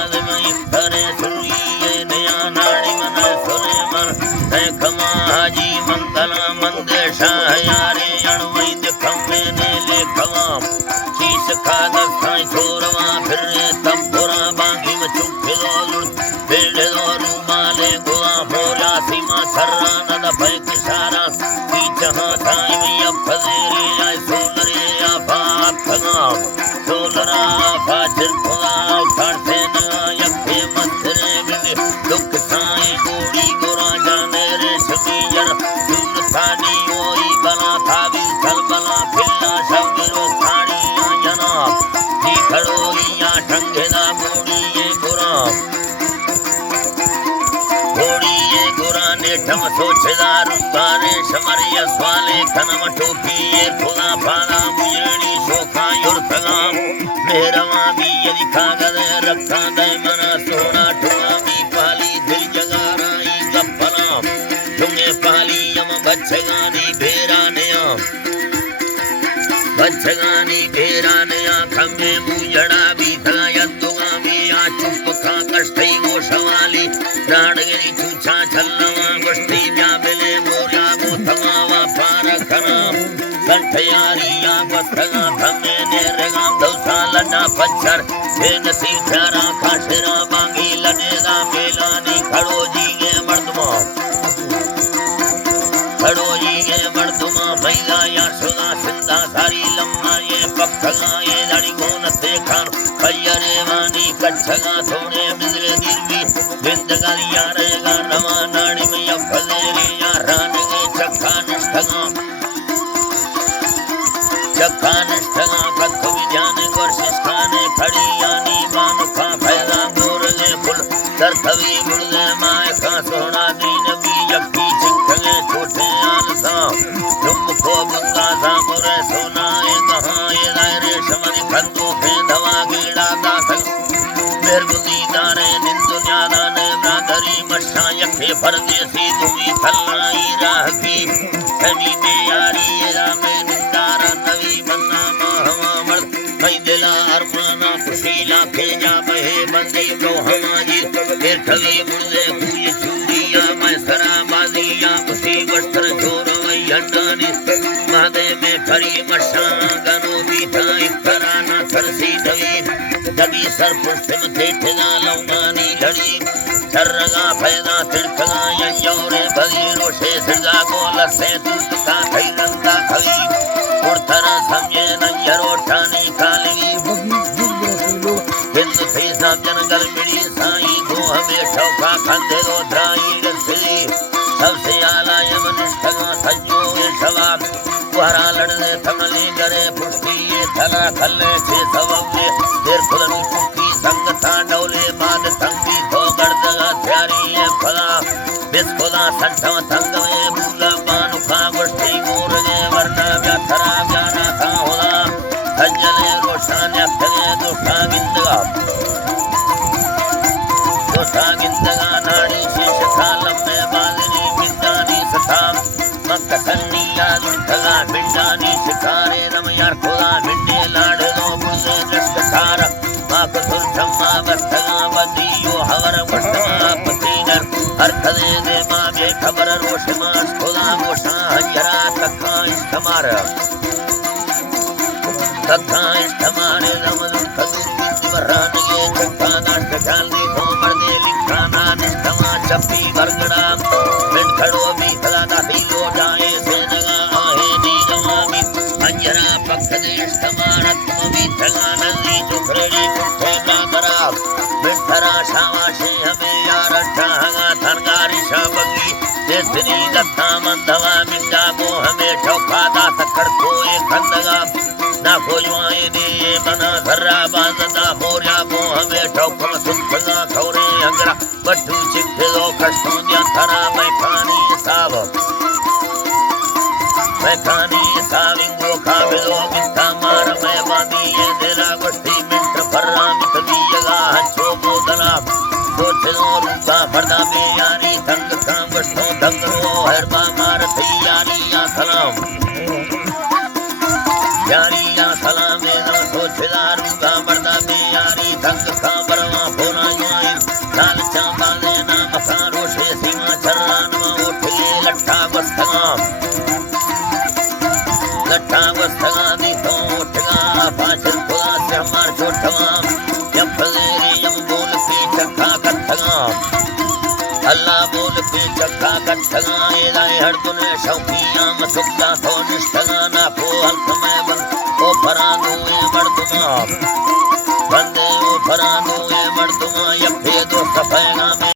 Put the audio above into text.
बाद में करे सुनिए नया नाड़ी मन सुने मन है खमा हाजी मंगला मंदे शाह यारे अणवई दिखमे ने ले खवा शीश खाद खाई छोरवा फिर तंबुरा बांधी में चुखलो लुड़ फिर रूमाले गुआ मोरा सीमा सर्रा नद भैक सारा पीछ हाथाई में फजेरी आए सोलरे या बात खगा सोलरा फाजिर खुदा उठाते नगा यखे मंथरे बिंदे दुख साई गोड़ी गोरा जाने रे समीजर दूर थानी ओई बला थावी सल बला फिल्ला शब्दरो खाड़ी जनाब जी खड़ोगी या ठंगेदा गोड़ी ये गोरा नेठम सोचदार बारे शमरिया स्वाले खनम टोपी ये खुदा फाना मुजड़ी शोखा युरतलाम मेहरवा भी यदि खागद रखा दे मना सोना ठुआ भी पाली दिल जगाराई गप्पलाम तुम्हें पाली यम बच्चगानी भेरा नया खम्मे मुजड़ा भी था यद्दुगा भी आ चुप खा कष्टई गो शवाली राणगिरी छूछा छल्लवा गुष्टी ब्याबिले बोला गो थमावा पार खराम कंठयारी या बस्तगा थमे ने रेगाम दौसा लड़ा पच्छर हे नसीब थारा खाशरा बांगी लनेगा मेलानी खड़ो जी गे मर्दमा महिला या सुदा सिंधा सारी लम्मा ये पक्खगा ये दाड़ी गोन देखा खयरे वानी कच्छगा थोड़े बिजले गिरवी बिंदगा यारेगा नवा नाड़ी में या फलेरी या रानगे चक्का निष्ठगा कत्थ विज्ञान वर्षिस खाने खड़ी यानी बान खा फैला गोरले फुल तरथवी मुड़ले माए खा सोना दीन भी यक्की चिक्खगे छोटे आलसा तुम को बंगा सामुरे सोनाए कहाए दायरे शमनि खंदो खे दवा गीड़ा दाखल बेरबुदी दारे निंदु न्यादाने ब्रादरी मशा यखे फरदेसी दुमी थल्लाई राह की कमी में यारी रामे निंदारा नवी बन्ना माहवा मर्द मई दिला अरमाना खुशीला खेजा बहे बंदी लो हमाजी फिर ठगी मुर्दे हुई चूड़िया मैं सराबादिया उसी वस्त्र छोरो यंडानी मादे में फरी मशा गनो बीठा इतरा ना सरसी दगी सर पुष्टिम ठेठगा लौंगानी घड़ी सर्रगा फैदा तिरखगा यंजोरे भगी रोशे सिरगा गोल से तुलका खई रंगा खई उड़थरा समझे नंजरो ठानी खाली हिंद से सब जनगल मिली साई गो हमें ठोका खंदे दो ड्राई डसली सबसे आला यमनिष्ठगा सज्जो शवाब कुहरा लड़ने थमली करे पुष्टि ये थला खल्ले छे सवव्य देर खुलनी चुकी संगता डौले बाद थंगी थो गर्दगा थ्यारी ये फला बिस्कुला संठव थंग में मूला बानुखा गुष्टि गोरगे वर्णा व्याथरा व्याना था होला सज्जले रोशान यक्तगे दोषा गिंदगा नाड़ी शेष खालम में बादनी बिंदानी सथाम मक्कसन्निया दुर्धगा बिंदानी शिखारे रमयार खुदा बिंडे लाड़ दो बुझे दस्तखार माक सुरछम्मा बस्तगा बदियो हवर वस्तगा पतीनर हर खदे दे मागे खबर रोशमास खुदा गोशा हंजरा तक्का इस्तमार रमदुन खदू वरान ये चक्का नाट चालनी तो मर्दे लिखाना निष्ठमा चप्पी बरगड़ा बिन खड़ो भी खड़ा दाखी लो जाए से नगा आहे नीगमा भी अंजरा पक्ष देश तमारत भी थगा नदी चुखरेड़ी कुठे बागरा बिन थरा शावाशे हमें यार ठाहगा थनगारी शाबगी देसरी दत्ता मंधवा मिंडा को हमें ठोका दा तकड़ को एक खंदगा ना खोजवाए दे मना घर्रा बांधना मोरिया को हमें ठोकर सुखना खौरे अंगरा बट्टू चिट्ठे दो कष्टों दिया थरा मैं खानी साविंगो खाबिलो मिठा मार मैं बानी ये तेरा गुष्टी मिंट फर्रा मिथली जगा हच्छो बोदला सोचनो रूपा फर्दा में यारी थंग काम गुष्टों थंग रो हरबा मार थी यारी या सलाम यारी या सलाम न सोचदार रूपा मर्दा में यारी थंग काम बरवा फोना लट्ठा गोस्तगा दी तो उठगा पाचर खुदा से हमार छोटवा जब फलेरे यम बोल पे चक्का कट्ठगा अल्लाह बोल पे चक्का कट्ठगा एदाय हर दुने शौकिया मसुक्ता तो निष्ठगा ना को हल्क में बन ओ फरादो ए मर्दुमा बंदे ओ फरादो ए मर्दुमा यफे दोस्त फैगा में